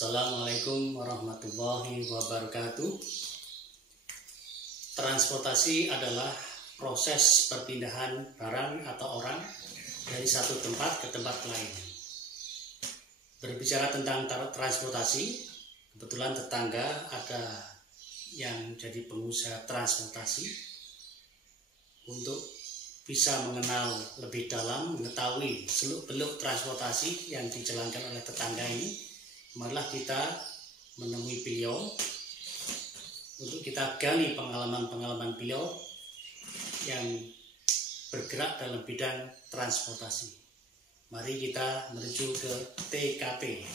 Assalamualaikum warahmatullahi wabarakatuh. Transportasi adalah proses perpindahan barang atau orang dari satu tempat ke tempat lain. Berbicara tentang transportasi, kebetulan tetangga ada yang jadi pengusaha transportasi. Untuk bisa mengenal lebih dalam, mengetahui seluk-beluk transportasi yang dijalankan oleh tetangga ini, marilah kita menemui beliau untuk kita gali pengalaman-pengalaman beliau yang bergerak dalam bidang transportasi. Mari kita menuju ke TKP.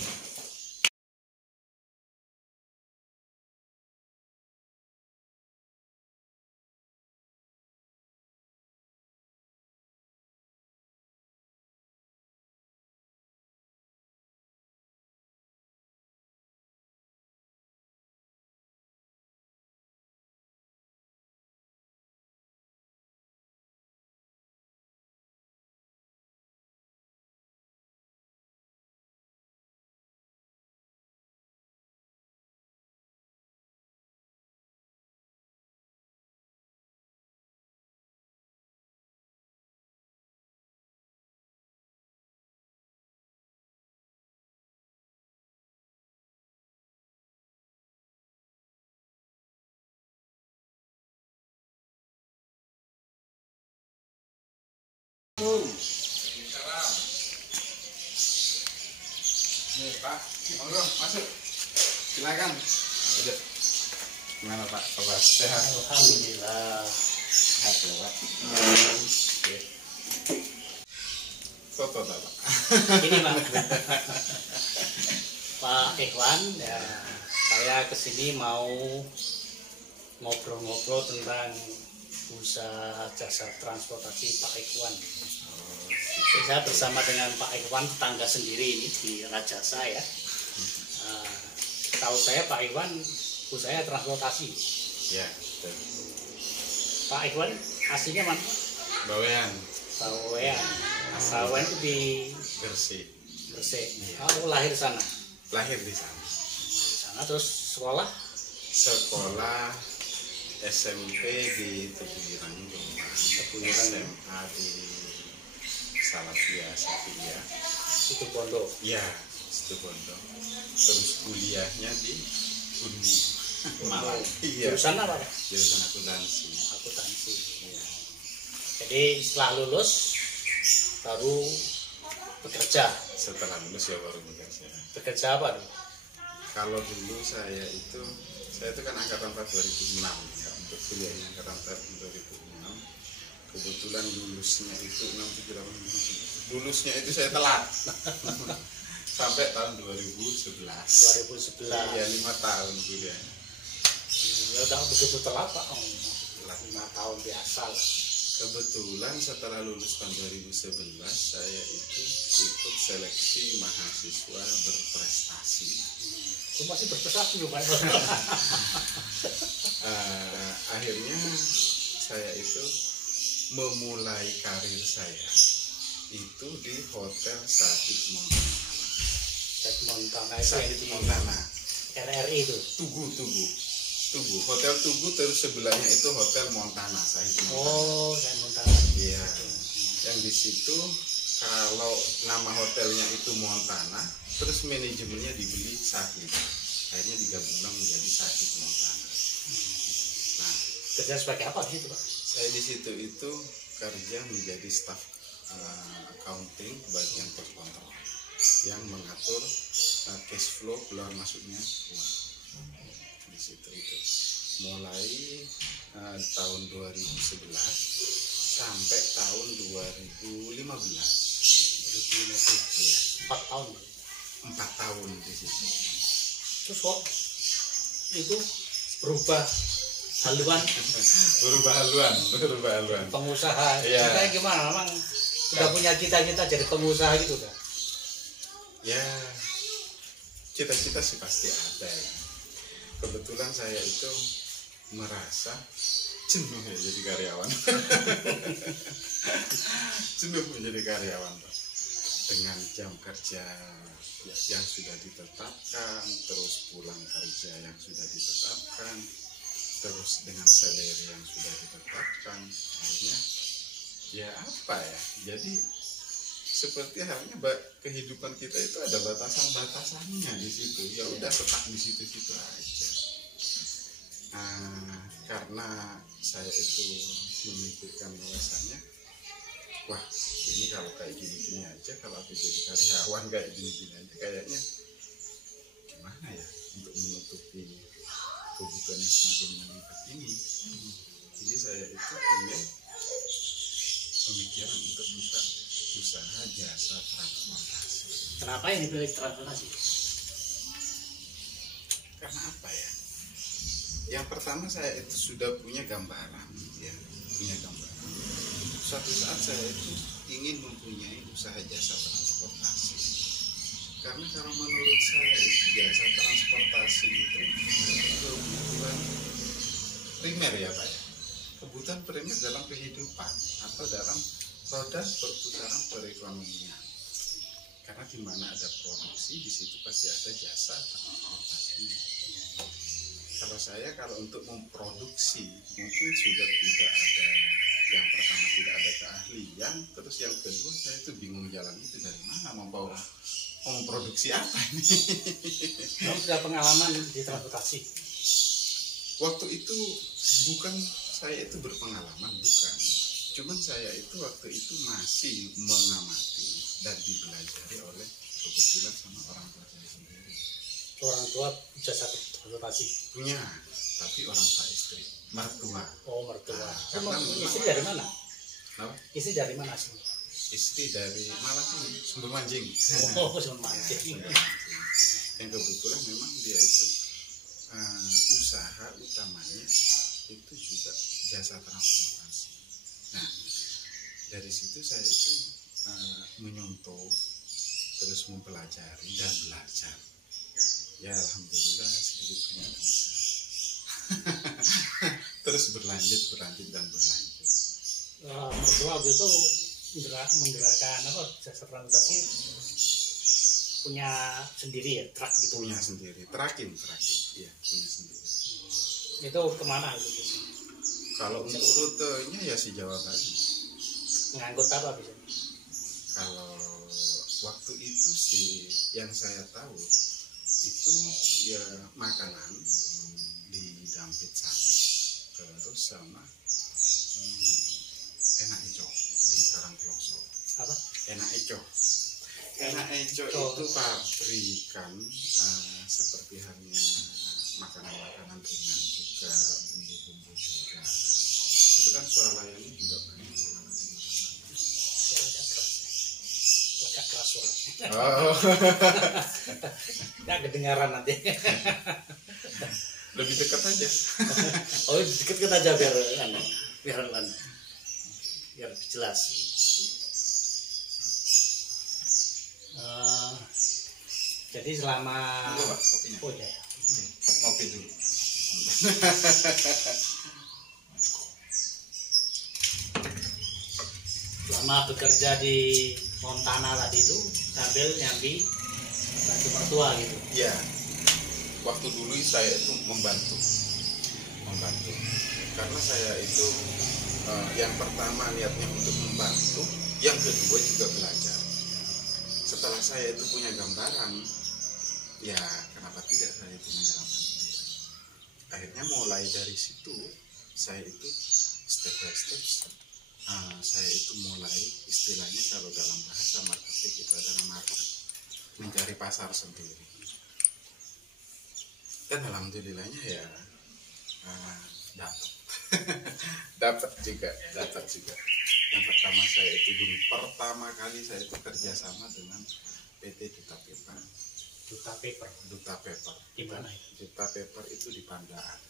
Nih Pak, monggo masuk. Silakan. Udah. Gimana Pak? Kabar sehat? Alhamdulillah. Sehat ya Pak. Oke. Foto tak Pak? Ini Pak. Pak Ikhwan, ya, saya kesini mau ngobrol-ngobrol tentang usaha jasa transportasi Pak Ikhwan. Saya bersama dengan Pak Ikhwan, tetangga sendiri ini di Rajasa ya. Tahu saya Pak Ikhwan usaha transportasi. Ya, betul. Pak Ikhwan aslinya mana? Bawean. Bawean. Bawean itu di Gresik. Gresik. Ya. Oh, lahir sana. Lahir di sana. Di sana terus sekolah? Sekolah SMP di Tebuirang, SMA di Salafia Safia. Itu pondok. Ya, itu pondok. Terus kuliahnya di Undi Malang. Iya. Jurusan apa Pak? Jurusan akuntansi. Akuntansi. Ya. Jadi setelah lulus baru bekerja. Setelah lulus ya baru bekerja. Bekerja apa tuh? Kalau dulu saya itu kan angkatan 2006 ya, untuk kuliahnya angkatan 2006. Kebetulan lulusnya itu 678. Lulusnya itu saya telat. Sampai tahun 2011. 2011. Iya, 5 tahun kuliahnya. Ya udah begitu telat Pak. Oh, 5 tahun biasa lah. Kebetulan setelah lulus tahun 2011 saya itu ikut seleksi mahasiswa berprestasi. Itu masih berprestasi loh Pak. Akhirnya saya itu memulai karir saya itu di Hotel Sahid Montana. Sahid Montana itu yang di Montana. RRI itu. Tugu. Hotel Tugu terus sebelahnya itu Hotel Montana Sahid Montana. Oh, Sahid Montana. Iya. Yang di situ kalau nama hotelnya itu Montana, terus manajemennya dibeli Sahid. Akhirnya digabungkan menjadi Sahid Montana. Nah, kerja sebagai apa gitu Pak? saya di situ itu kerja menjadi staf accounting bagian pos kontrol yang mengatur cash flow keluar masuknya uang. Di situ itu mulai tahun 2011 sampai tahun 2015. 4 tahun. 4 tahun di situ. Terus kok itu berubah haluan berubah haluan pengusaha. Ya. Ceritanya gimana? Memang udah punya cita-cita jadi pengusaha gitu kan? Ya, cita-cita sih pasti ada ya. Kebetulan saya itu merasa jenuh ya jadi karyawan. Jenuh menjadi karyawan Pak. dengan jam kerja yang sudah ditetapkan, terus pulang kerja yang sudah ditetapkan, terus dengan salary yang sudah ditetapkan. Akhirnya ya apa ya, jadi seperti halnya kehidupan kita itu ada batasan-batasannya di situ. Ya udah tetap di situ-situ aja. Karena saya itu memikirkan bahwasanya, wah ini kalau kayak gini-gini aja, kalau aku jadi karyawan kayak gini-gini aja, kayaknya gimana ya untuk menutupi kebutuhan yang semakin meningkat ini. Jadi saya itu punya pemikiran untuk buka usaha jasa transportasi. Kenapa yang dipilih transportasi? Karena apa ya? Yang pertama, saya itu sudah punya gambaran, ya, punya gambaran. Suatu saat saya itu ingin mempunyai usaha jasa transportasi. Karena kalau menurut saya itu jasa transportasi itu kebutuhan primer ya Pak ya. Kebutuhan primer dalam kehidupan atau dalam roda perputaran perekonomian. Karena di mana ada produksi, di situ pasti ada jasa transportasi. Kalau untuk memproduksi mungkin sudah tidak ada, yang pertama tidak ada keahlian, terus yang kedua saya itu bingung jalan itu dari mana, mau memproduksi apa ini. Kamu sudah pengalaman di transportasi? Waktu itu bukan saya itu berpengalaman, bukan. Cuman saya itu waktu itu masih mengamati dan dipelajari oleh kebetulan sama orang tua saya sendiri. Orang tua jasa transportasi? Punya, tapi orang tua istri, mertua. Oh mertua. Karena istri dari mana? Apa? Istri dari mana sih? Istri dari Malang sini, Sumber Manjing. Oh Sumber Manjing. Yang kebetulan memang dia itu usaha utamanya itu juga jasa transportasi. Nah dari situ saya itu menyontoh, terus mempelajari dan belajar. Ya alhamdulillah sedikit punya terus berlanjut dan berlanjut. Waktu itu menggerakkan apa jasa transportasi punya sendiri ya, truk gitu? Punya sendiri, terakin, ya punya sendiri. Itu kemana gitu? Kalau untuk rutenya ya si Jawa tadi. Ngangkut apa bisa? Kalau waktu itu sih yang saya tahu itu ya makanan di Dampit sana, terus sama enak eco di Karangploso. Apa? Enak eco. Enak eco itu pabrikan seperti halnya makanan-makanan ringan juga, bumbu-bumbu juga. Itu kan swalayannya juga banyak. Agak keras suara. Oh. Nggak kedengaran nanti. Lebih dekat aja. Oh dekat aja biar jelas. Jadi selama Oh ya. Kopi dulu. Selama bekerja di Montana tadi itu sambil nyambi bantu mertua gitu. Ya. Waktu dulu saya itu membantu. Karena saya itu yang pertama niatnya untuk membantu, yang kedua juga belajar. Setelah saya itu punya gambaran, ya kenapa tidak saya itu menjalankan sendiri. Akhirnya mulai dari situ saya itu step by step saya itu mulai istilahnya kalau dalam bahasa marketing itu adalah mencari pasar sendiri. Dan alhamdulillahnya ya dapat juga. Yang pertama saya itu dulu pertama kali saya itu kerjasama dengan PT Duta Paper. Duta Paper. Di mana itu? Duta Paper itu di Pandaan.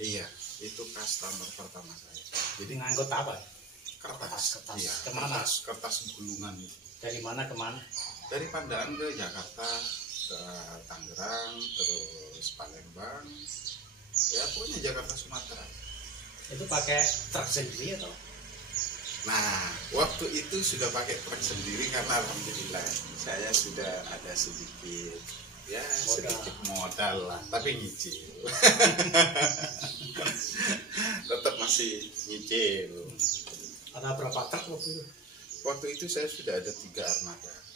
Iya, itu customer pertama saya. Jadi ngangkut apa? Kertas. Iya, kemana? Kertas gulungan. Dari mana kemana? Dari Pandaan ke Jakarta, ke Tangerang, terus Palembang. Ya pokoknya Jakarta Sumatera. Itu pakai truk sendiri atau? Nah, waktu itu sudah pakai truk sendiri karena alhamdulillah saya sudah ada sedikit sedikit modal lah, tapi nyicil. Tetap masih nyicil. Ada berapa truk waktu itu? Waktu itu saya sudah ada 3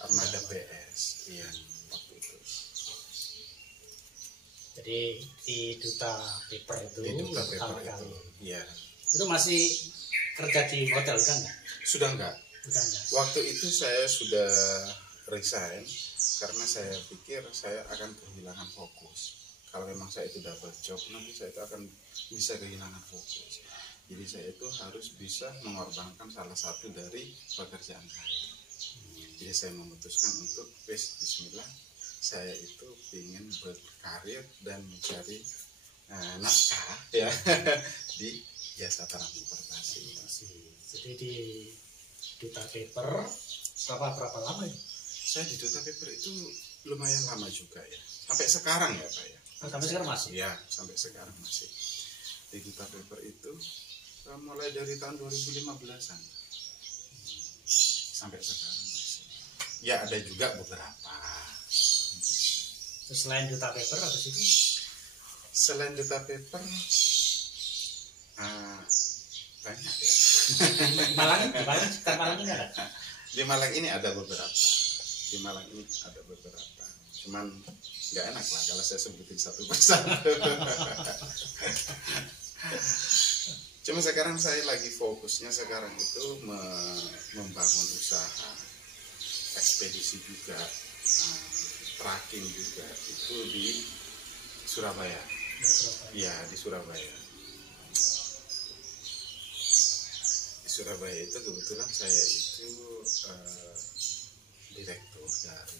armada PS. Iya, waktu itu. Jadi di Duta Paper itu. Di Duta Paper itu. Kali. Iya. Itu masih kerja di hotel kan? Sudah enggak? Sudah enggak. Waktu itu saya sudah resign karena saya pikir saya akan kehilangan fokus. Kalau memang saya itu double job, nanti saya itu akan bisa kehilangan fokus. Jadi saya itu harus bisa mengorbankan salah satu dari pekerjaan saya. Jadi saya memutuskan untuk bismillah, saya itu ingin berkarir dan mencari nafkah ya di jasa transportasi. Jadi di Duta Paper berapa lama ya? Saya di Duta Paper itu lumayan lama juga ya. Sampai sekarang ya Pak ya. Sampai sekarang masih? Ya, sampai sekarang masih. Di Duta Paper itu mulai dari tahun 2015-an. Sampai sekarang masih. Ya ada juga beberapa. Terus selain Duta Paper apa sih? Selain Duta Paper banyak ya. Malang ini ada? Di Malang ini ada beberapa. Cuman nggak enak lah kalau saya sebutin satu persatu. Cuma sekarang saya lagi fokusnya sekarang itu membangun usaha ekspedisi juga, tracking juga itu di Surabaya. Iya, di Surabaya. Di Surabaya itu kebetulan saya itu direktur dari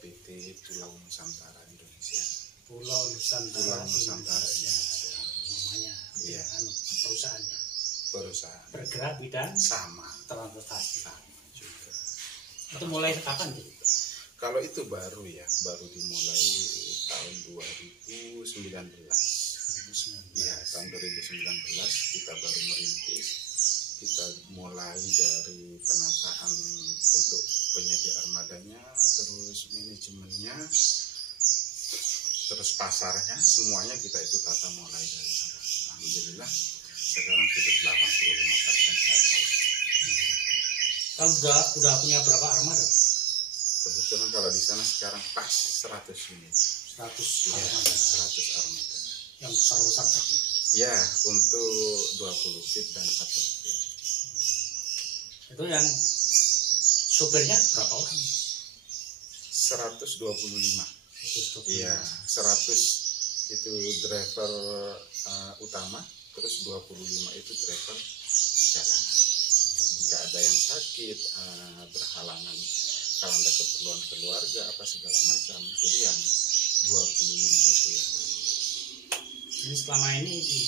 PT Pulau Nusantara Indonesia. Pulau Nusantara Indonesia. Namanya. Iya. Perusahaannya. Perusahaan. Bergerak bidang sama transportasi. Sama juga. Itu mulai kapan tuh? Kalau itu baru dimulai tahun 2019. Ya, tahun 2019 kita baru merintis. Kita mulai dari penataan untuk penyedia armadanya, terus manajemennya, terus pasarnya, semuanya kita itu tata mulai dari awal. Alhamdulillah sekarang sudah 85% selesai. Kamu udah punya berapa armada? Kebetulan kalau di sana sekarang pas 100 unit. 100 armada. 100 armada. Yang besar-besar tadi. Ya, untuk 20 feet dan 40 feet. Itu yang sopirnya berapa orang? 125. Iya, 100 itu driver utama, terus 25 itu driver cadangan. Nggak ada yang sakit, berhalangan kalau ada keperluan keluarga apa segala macam. Jadi yang 25 itu ya. Ini selama ini di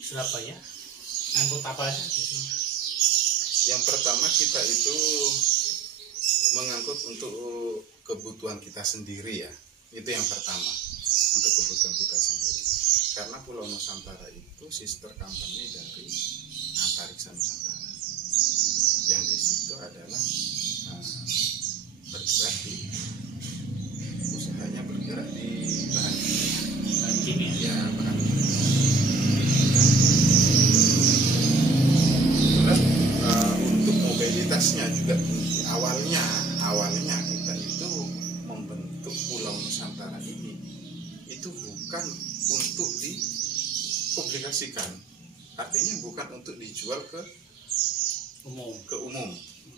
Surabaya angkut apa aja biasanya? Yang pertama kita itu mengangkut untuk kebutuhan kita sendiri ya. Itu yang pertama, untuk kebutuhan kita sendiri. Karena Pulau Nusantara itu sister company dari Antariksa Nusantara. Yang di situ adalah bergerak di usahanya bergerak di bahan kimia. Ya, bahan kimia. Untuk mobilitasnya juga awalnya kita itu membentuk Pulau Nusantara ini itu bukan untuk dipublikasikan, artinya bukan untuk dijual ke umum,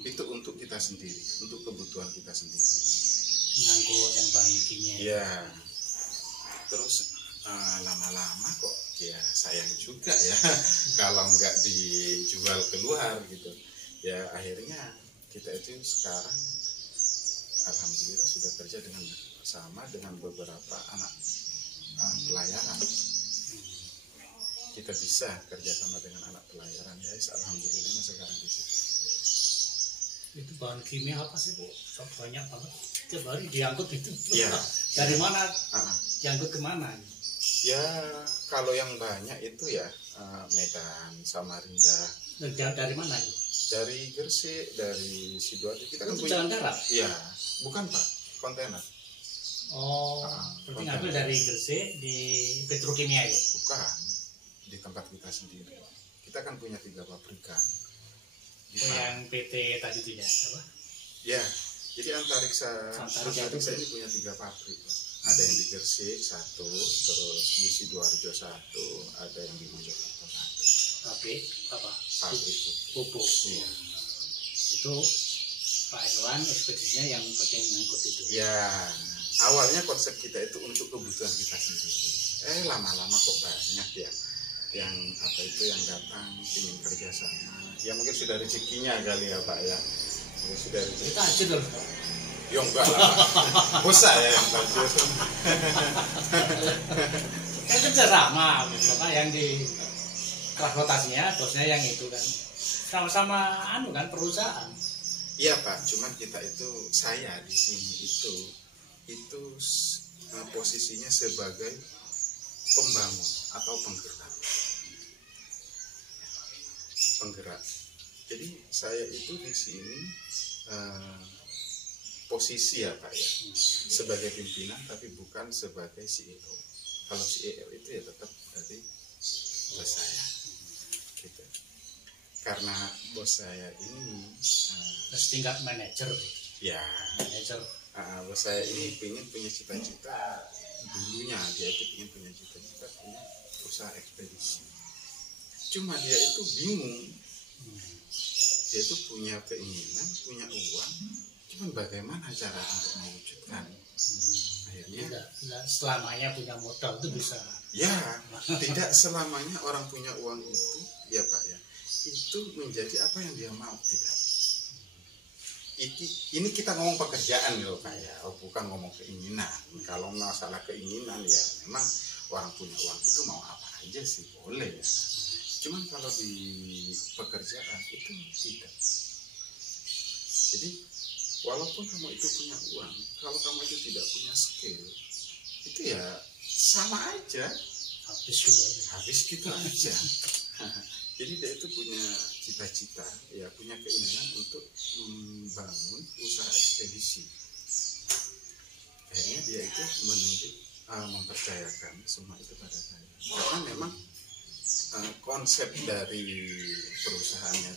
itu untuk kita sendiri, untuk kebutuhan kita sendiri. Mengangkut yang bahan kimia. Ya, terus lama-lama kok ya sayang juga ya kalau nggak dijual keluar gitu ya. Akhirnya kita itu sekarang alhamdulillah sudah kerja dengan beberapa anak pelayaran. Kita bisa kerjasama dengan anak pelayaran ya, alhamdulillahnya sekarang di situ. Itu bahan kimia apa sih Bu? Banyak banget. Tiap hari diangkut itu. Iya. Dari mana? Diangkut kemana? Ya kalau yang banyak itu ya Medan, Samarinda. Dari mana itu? Dari Gresik, dari Sidoarjo. Kita kan Itu punya. jalan darat? Iya, bukan Pak, kontainer. Oh, berarti ngambil dari Gresik di petrokimia ya? Bukan, di tempat kita sendiri. Kita kan punya 3 pabrikan. Oh, yang PT tadi itu ya? Apa? Ya, jadi Antariksa itu ini punya 3 pabrik. Ada yang di Gresik 1, terus di Sidoarjo 1, ada yang di Mojokerto 1. Pabrik apa? Pabrik pupuk. Iya. Itu Pak Irwan ekspedisinya yang bagian ngangkut itu. Ya, awalnya konsep kita itu untuk kebutuhan kita sendiri. Lama-lama kok banyak ya yang apa itu yang datang ingin kerja sama. Ya mungkin sudah rezekinya kali ya Pak ya. Mungkin sudah rezeki. Kita aja dulu. Ya enggak lah. Bosa ya yang tajur. Kan kerja sama, Bapak yang di transportasinya, bosnya yang itu kan. Sama-sama kan perusahaan. Iya Pak, cuman kita itu saya di sini itu posisinya sebagai pembangun atau penggerak. Jadi saya itu di sini posisi ya Pak ya, sebagai pimpinan tapi bukan sebagai CEO. Kalau CEO itu ya tetap dari bos saya, gitu. Karena bos saya ini tingkat manajer. Ya, Manajer. Bos saya ini punya cita-cita dulunya, dia itu ingin punya cita-cita punya usaha ekspedisi. Cuma dia itu bingung, dia itu punya keinginan, punya uang, cuman bagaimana cara untuk mewujudkan. Akhirnya Tidak selamanya punya modal itu bisa. Ya, tidak selamanya orang punya uang itu, ya Pak ya, itu menjadi apa yang dia mau, tidak. Ini kita ngomong pekerjaan loh Pak ya, bukan ngomong keinginan. Kalau masalah keinginan ya memang orang punya uang itu mau apa aja sih boleh ya. Cuman kalau di pekerjaan itu tidak. Jadi walaupun kamu itu punya uang, kalau kamu itu tidak punya skill, itu ya sama aja. Habis gitu aja. Jadi dia itu punya cita-cita, ya punya keinginan untuk membangun usaha ekspedisi. Akhirnya dia itu mempercayakan semua itu pada saya. Karena memang konsep dari perusahaannya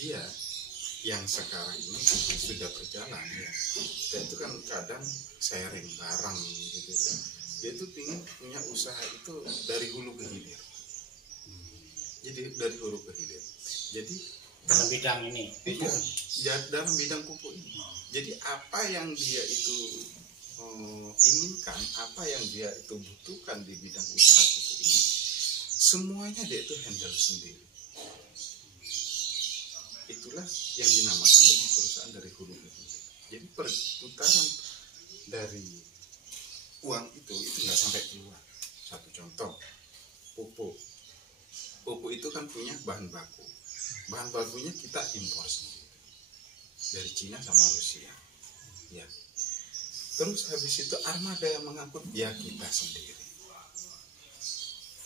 dia yang sekarang ini sudah berjalan ya. Dan itu kan kadang sharing barang gitu kan. Dia itu ingin punya usaha itu dari hulu ke hilir. Jadi dari hulu ke hilir. Jadi dalam bidang ini. Iya, dalam bidang pupuk ini. Jadi apa yang dia itu inginkan, apa yang dia itu butuhkan di bidang usaha pupuk ini, semuanya dia itu handle sendiri. Itulah yang dinamakan dengan perusahaan dari hulu ke hilir. Jadi perputaran dari uang itu nggak sampai keluar. Satu contoh, pupuk itu kan punya bahan baku. Bahan bakunya kita impor sendiri dari Cina sama Rusia. Ya. Terus habis itu armada yang mengangkut ya kita sendiri.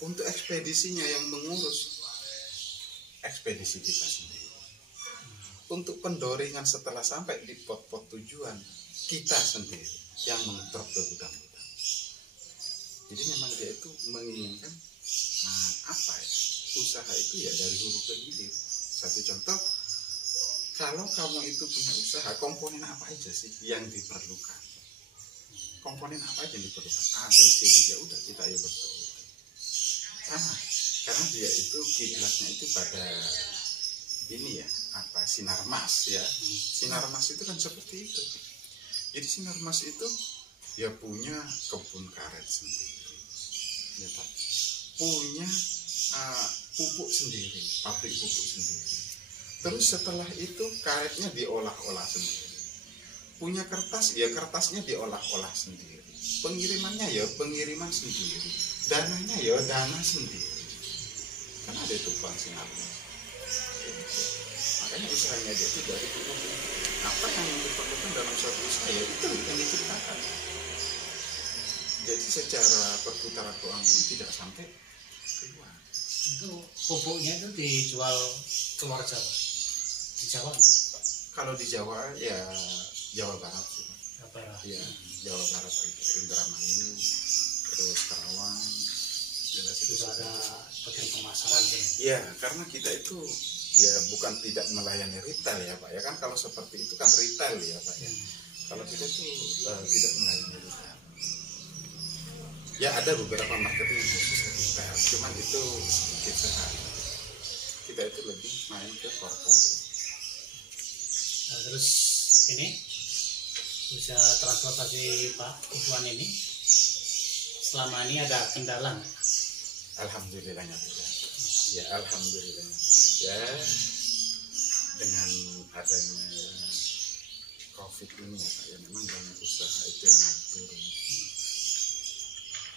Untuk ekspedisinya yang mengurus ekspedisi kita sendiri. Untuk pendoringan setelah sampai di pot-pot tujuan kita sendiri yang mengedrop ke gudang-gudang. Jadi memang dia itu menginginkan apa ya? Usaha itu ya dari hulu ke hilir. Satu contoh, kalau kamu itu punya usaha, komponen apa aja sih yang diperlukan? Komponen apa aja yang diperlukan? A, B, C, ya udah kita ayo betul. Sama, karena dia itu kiblatnya itu pada ini ya, apa sinarmas ya. Sinarmas itu kan seperti itu. Jadi sinarmas itu ya punya kebun karet sendiri, ya Pak, punya pupuk sendiri, pabrik pupuk sendiri. Terus setelah itu karetnya diolah-olah sendiri. Punya kertas, ya kertasnya diolah-olah sendiri. Pengirimannya ya pengiriman sendiri. Dananya ya dana sendiri. Kan ada itu Bang Sinarmas. Makanya usahanya dia itu dari hulu. Apa yang diperlukan dalam suatu usaha ya itu yang diciptakan. Jadi secara perputaran keuangan ini tidak sampai keluar. Itu pupuknya itu dijual keluar Jawa, di Jawa nggak? Kalau di Jawa ya Jawa Barat sih. Jawa Barat. Ya, Jawa Barat itu Indramayu, terus Karawang, daerah situ Juga ada bagian pemasaran ya. Ya, karena kita itu ya bukan tidak melayani retail ya Pak ya, kan kalau seperti itu kan retail ya Pak ya. Kalau kita tuh tidak melayani retail. Ya ada beberapa marketing khusus retail, cuman itu sedikit sekali. Kita itu lebih main ke korporat. Nah, terus ini bisa transportasi Pak Ikhwan ini selama ini ada kendala nggak? Alhamdulillahnya tidak. Ya alhamdulillahnya tidak. Ya dengan adanya COVID ini ya Pak ya, memang banyak usaha itu yang turun.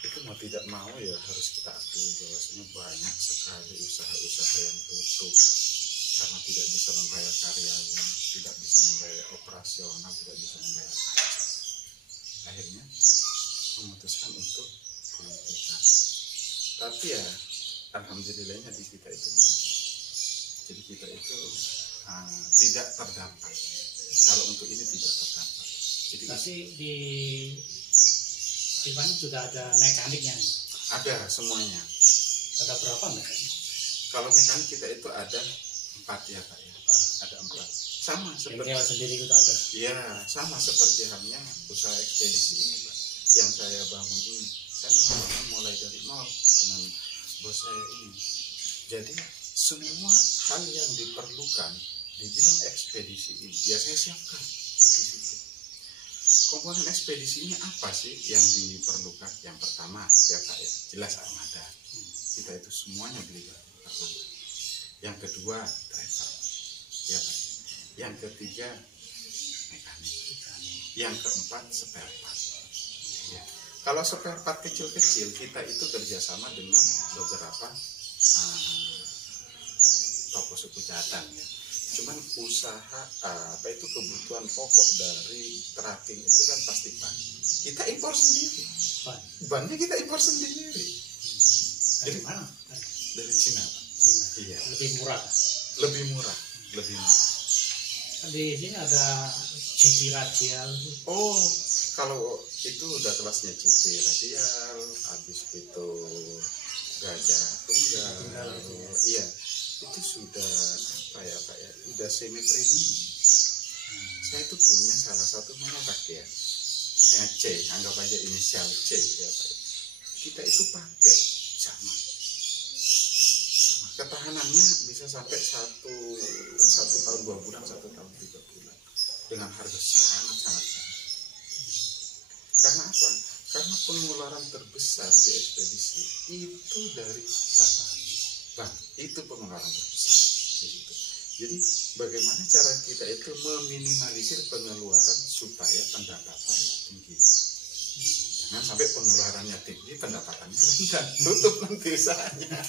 Itu mau tidak mau ya harus kita akui bahwasanya banyak sekali usaha-usaha yang tutup karena tidak bisa membayar karyawan, tidak bisa membayar operasional, tidak bisa membayar pajak. Akhirnya memutuskan untuk gulung tikar. Tapi ya alhamdulillahnya di kita itu enggak. Jadi kita itu tidak terdampak. Kalau untuk ini tidak terdampak. Jadi Tapi di mana juga ada mekaniknya nih. ada semuanya. Ada berapa mekanik? Kalau mekanik kita itu ada 4 ya Pak ya. Ada 4. Sama seperti Bengkel sendiri juga ada. ya sama seperti halnya usaha ekspedisi ini Pak. Yang saya bangun ini, saya membangun mulai dari nol dengan bos saya ini. Jadi semua hal yang diperlukan di bidang ekspedisi ini, ya saya siapkan di situ. Komponen ekspedisi ini apa sih yang diperlukan? Yang pertama ya Pak ya, jelas armada. Kita itu semuanya beli armada. Yang kedua driver, ya Pak. Yang ketiga mekanik. Yang keempat spare part. Ya. Kalau spare part kecil-kecil kita itu kerjasama dengan beberapa toko suku cadang ya. Cuman usaha apa itu kebutuhan pokok dari tracking itu kan pasti ban. Kita impor sendiri. Bannya kita impor sendiri. Dari mana? Dari Cina Pak. Cina. Iya. Lebih murah. Lebih murah. Di sini ada GT radial. Oh, kalau itu udah kelasnya GT radial, habis itu gajah tunggal. Iya, itu sudah apa ya Pak ya, udah semi premium. Saya itu punya salah satu merek ya, C, anggap aja inisial C ya Pak. Kita itu pakai sama. Ketahanannya bisa sampai satu tahun 2 bulan, 1 tahun 3 bulan dengan harga sangat. Karena apa? Karena pengeluaran terbesar di ekspedisi itu dari ban. Itu pengeluaran terbesar. Gitu. Jadi bagaimana cara kita itu meminimalisir pengeluaran supaya pendapatan tinggi. Jangan sampai pengeluarannya tinggi, pendapatannya rendah. Tutup nanti usahanya.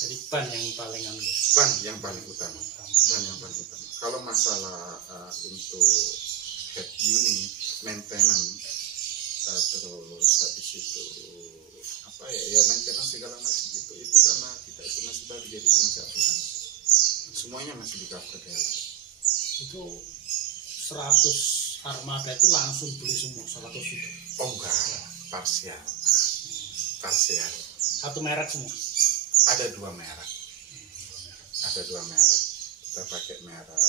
Jadi ban yang paling ambil. Ban yang paling utama. Kalau masalah untuk head unit, maintenance, terus habis itu apa ya maintenance segala macam itu karena kita itu masih baru, jadi itu masih asuransi. Semuanya masih di cover DLA. Itu 100 armada itu langsung beli semua 100 itu. Oh enggak, parsial. Satu merek semua. Ada 2 merek. Kita pakai merek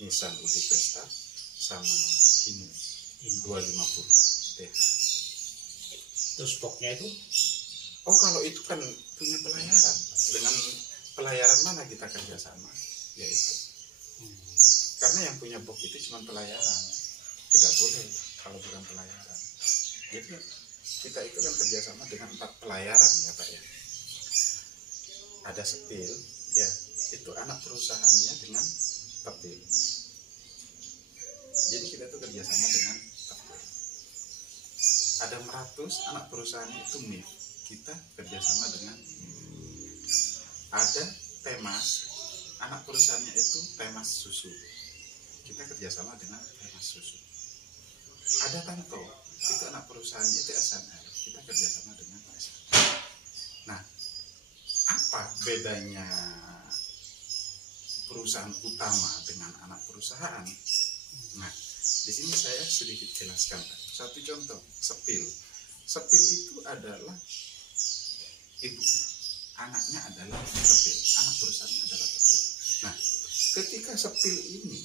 Nissan UD Vesta sama ini 250 TH. Terus stoknya itu? Oh kalau itu kan punya pelayaran. Dengan pelayaran mana kita kerjasama? Ya itu. Karena yang punya box itu cuma pelayaran. Tidak boleh kalau bukan pelayaran. Jadi kita itu kan kerjasama dengan 4 pelayaran ya Pak ya. Ada Sepil, ya itu anak perusahaannya dengan Tepil. Jadi kita itu kerjasama dengan Tepil. Ada Meratus, anak perusahaannya itu MIF. Kita kerjasama dengan ada Temas, anak perusahaannya itu Temas Susu. Kita kerjasama dengan Temas Susu. ada Tanto, itu anak perusahaannya itu SNL, kita kerjasama dengan SNL. Nah, apa bedanya perusahaan utama dengan anak perusahaan? Nah, di sini saya sedikit jelaskan. Satu contoh, Sepil. Sepil itu adalah ibunya, anaknya adalah Sepil, anak perusahaannya adalah Sepil. Nah, ketika Sepil ini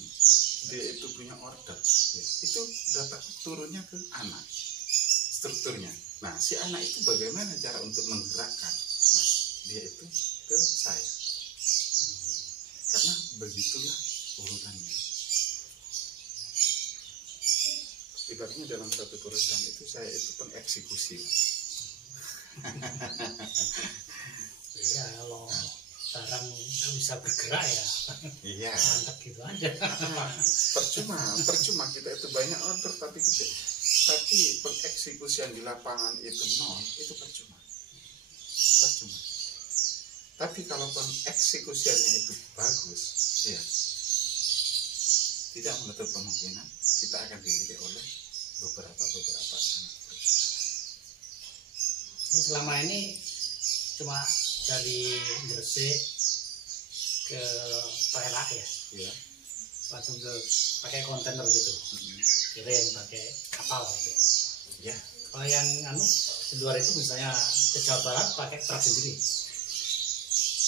dia itu punya order, ya, itu dapat turunnya ke anak, strukturnya. Nah, si anak itu bagaimana cara untuk menggerakkan? Nah, dia itu ke saya, karena begitulah urutannya. Ibaratnya dalam satu perusahaan itu saya itu pengeksekusi. Ya kalau barang nggak bisa bergerak ya, Iya. mantap gitu aja. Percuma kita itu banyak order tapi pengeksekusian di lapangan itu nol, itu percuma. Tapi kalau pengeksekusiannya itu bagus, ya tidak menutup kemungkinan kita akan dilirik oleh beberapa anak perusahaan. Selama ini cuma dari Gresik ke Perak ya, Ya. langsung ke pakai kontainer gitu, kirim pakai kapal gitu. Ya. Kalau yang di luar itu misalnya ke Jawa Barat pakai truk sendiri.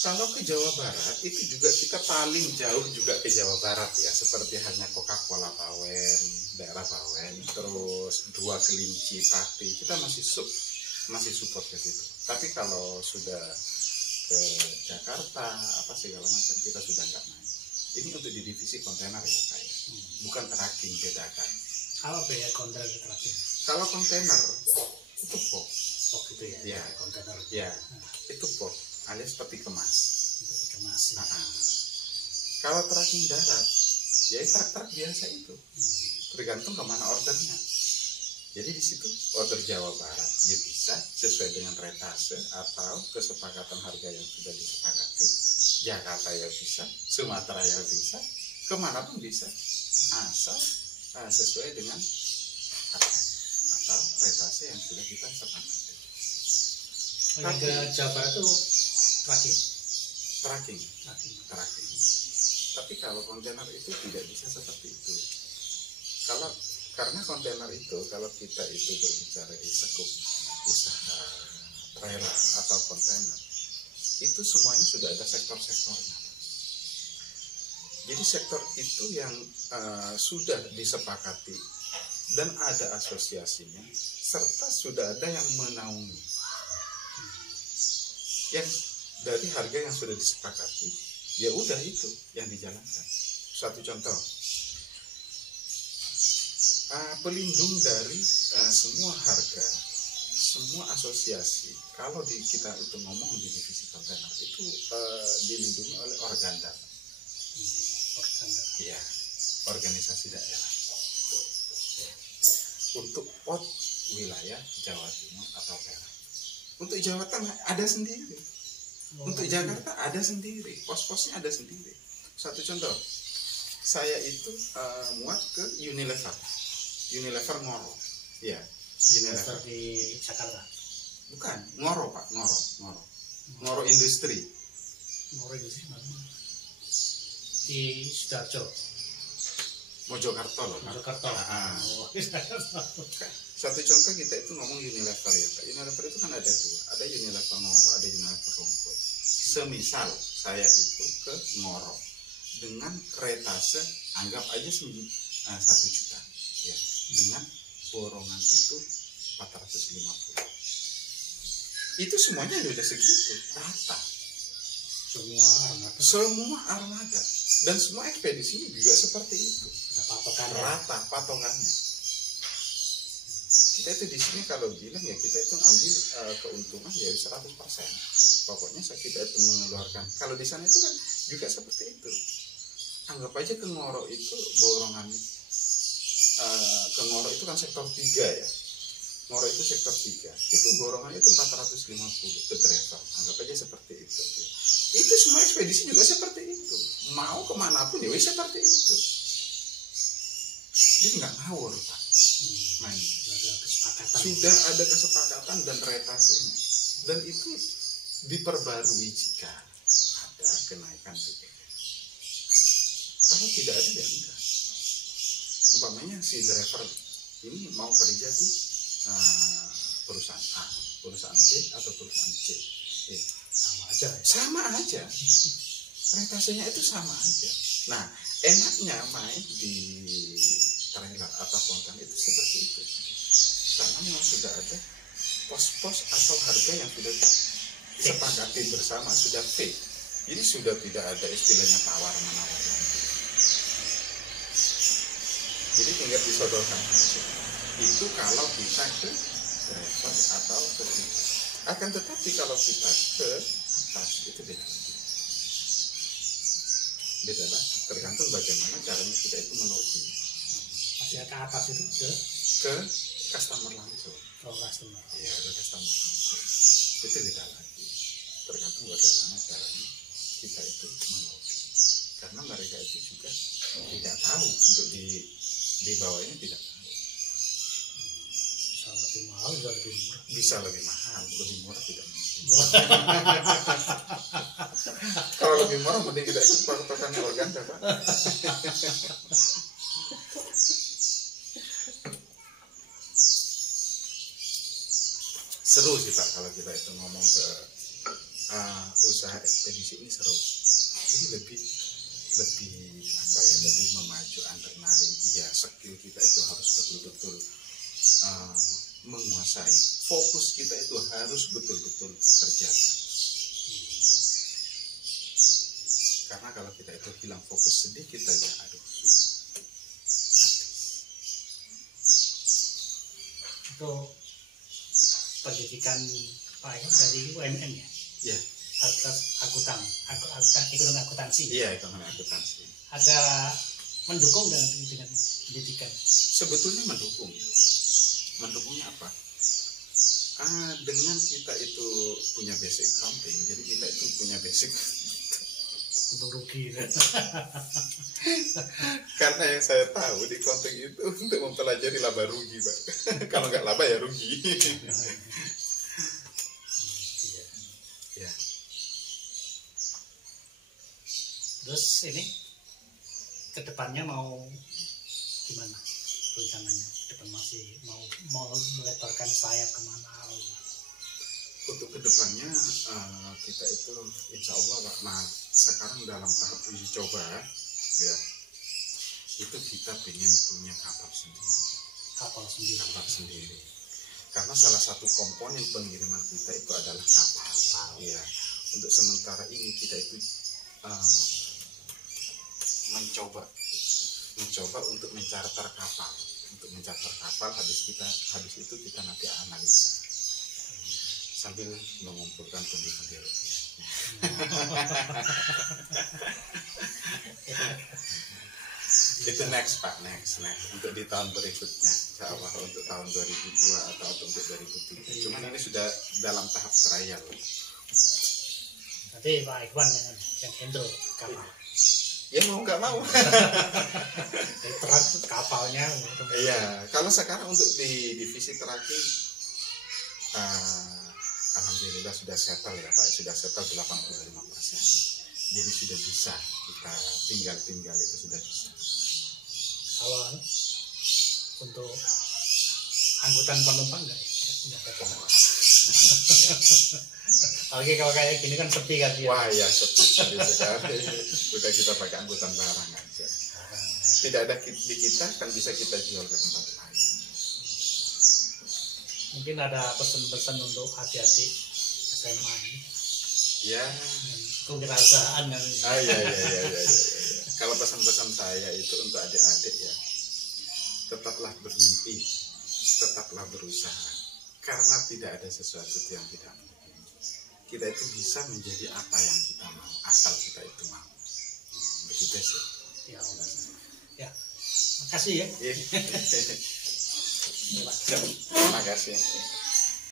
Kalau ke Jawa Barat itu juga kita paling jauh juga ke Jawa Barat ya, seperti halnya Coca-Cola Bawen, daerah Bawen, terus Dua Kelinci, Pati, kita masih support ke situ. Tapi kalau sudah ke Jakarta apa segala macam kita sudah nggak main. Ini untuk di divisi kontainer ya Pak, bukan tracking, bedakan. Apa beda kontainer tracking? Kalau kontainer itu box gitu ya, ya, kontainer. Ya, itu box alias peti kemas. Peti kemas. Nah, kalau tracking darat, ya truk-truk biasa itu, tergantung kemana ordernya. Jadi di situ order Jawa Barat ya bisa sesuai dengan retase atau kesepakatan harga yang sudah disepakati. Jakarta ya bisa, Sumatera ya bisa, kemanapun bisa, asal sesuai dengan harga atau retase yang sudah kita sepakati. Tapi ke Jawa Barat itu tracking. Tapi kalau kontainer itu tidak bisa seperti itu. Karena kontainer itu kalau kita itu berbicara sekup usaha trailer atau kontainer, itu semuanya sudah ada sektor-sektornya. Jadi sektor itu yang sudah disepakati dan ada asosiasinya, serta sudah ada yang menaungi. Yang dari harga yang sudah disepakati, ya udah itu yang dijalankan. Satu contoh, pelindung dari semua harga, semua asosiasi. Kalau kita itu ngomong di divisi kontainer itu dilindungi oleh Organda. Ya, organisasi daerah. Untuk POT wilayah Jawa Timur atau Perak. Untuk Jawa Tengah ada sendiri. Untuk Jakarta ada sendiri. Pos-posnya ada sendiri. Satu contoh, saya itu muat ke Unilever Ngoro. Ya, Unilever di Jakarta. Bukan, Ngoro Pak, Ngoro Industri. Ngoro Industri mana? Di Sidoarjo. Mojokerto loh. Mojokerto. Satu contoh kita itu ngomong Unilever ya Pak. Unilever itu kan ada dua. Ada Unilever Ngoro, ada Unilever Rungkut. Semisal saya itu ke Ngoro dengan retase anggap aja 1 juta. Ya, dengan borongan itu 450. Itu semuanya sudah segitu, rata. Semua armada. Dan semua ekspedisinya juga seperti itu. Rata patokannya. Kita itu di sini kalau bilang ya kita itu ambil keuntungan ya 100%. Pokoknya kita itu mengeluarkan. Kalau di sana itu kan juga seperti itu. Anggap aja ke Ngoro itu borongan. Ke Ngoro itu kan sektor 3 ya. Ngoro itu sektor 3. Itu borongan itu 450 ke driver. Anggap aja seperti itu. Itu semua ekspedisi juga seperti itu. Mau kemanapun ya seperti itu. Jadi nggak ngawur Pak. Nah, Ada kesepakatan. sudah ada kesepakatan dan retasenya, dan itu diperbarui jika ada kenaikan BBM. Kalau tidak ada ya enggak. Umpamanya si driver ini mau kerja di perusahaan A, perusahaan B atau perusahaan C, Sama aja. sama aja. Retasenya itu sama aja. Nah, enaknya main di trailer atau konten itu seperti itu. Karena memang sudah ada pos-pos atau harga yang sudah disepakati bersama, sudah fix. Jadi sudah tidak ada istilahnya tawar menawar lagi. Jadi tinggal disodorkan aja. Itu kalau kita ke driver atau ke kita. Akan tetapi kalau kita ke atas itu beda. Beda lah. Tergantung bagaimana caranya kita itu melobi Masih ke atas itu ke customer langsung. customer. Ya, ke customer langsung. Itu beda lagi. Tergantung bagaimana caranya kita itu melobi. Karena mereka itu juga tidak tahu untuk di bawah ini tidak tahu. Bisa lebih mahal, bisa lebih murah. Bisa lebih mahal, lebih murah tidak mungkin. Kalau lebih murah mending kita ikut patokannya organda, Pak. Seru sih Pak kalau kita itu ngomong ke usaha ekspedisi ini seru. Jadi lebih apa ya, lebih memacu adrenalin. Iya, skill kita itu harus betul-betul menguasai. Fokus kita itu harus betul-betul terjaga. Karena kalau kita itu hilang fokus sedikit aja, aduh sudah habis. Itu pendidikan Pak Eko dari UMN ya? Ya. Atas ekonomi akuntansi. Iya, ekonomi akuntansi. Ada mendukung dengan pendidikan? Sebetulnya mendukung. Mendukungnya apa? Dengan kita itu punya basic accounting, jadi kita itu punya basic Untuk rugi. Karena yang saya tahu di accounting itu untuk mempelajari laba rugi, Pak. Kalau nggak laba ya rugi. Ya. Terus ini kedepannya mau gimana rencananya? Depan masih mau melebarkan sayap kemana? Untuk kedepannya kita itu insya Allah Pak, nah sekarang dalam tahap uji coba ya, itu kita pengen punya kapal sendiri. Karena salah satu komponen pengiriman kita itu adalah kapal. Ya, untuk sementara ini kita itu mencoba untuk mencharter kapal. Habis itu kita nanti analisa sambil mengumpulkan pundi-pundi rupiah. Itu next Pak, next untuk di tahun berikutnya, insya Allah untuk tahun 2002 atau untuk 2003. Cuman ini sudah dalam tahap trial. Nanti Pak Ikhwan yang handle kapal. Ya mau nggak mau. Terus kapalnya. Iya, kalau sekarang untuk di divisi tracking, alhamdulillah sudah settle ya Pak, sudah settle 85%. Jadi sudah bisa kita tinggal itu sudah bisa. Kalau untuk angkutan penumpang nggak ada. Oke, kalau kayak gini kan sepi kan ya. Wah ya sepi sekali. Udah kita pakai angkutan barang aja. Tidak ada di kita kan bisa kita jual ke tempat lain. Mungkin ada pesan-pesan untuk adik-adik SMA ini. Ya. Kewirausahaan yang. Iya. Kalau pesan-pesan saya itu untuk adik-adik ya, tetaplah bermimpi, tetaplah berusaha. Karena tidak ada sesuatu yang tidak mungkin. Kita itu bisa menjadi apa yang kita mau, asal kita itu mau. Begitu sih. Ya. Makasih ya. Terima kasih.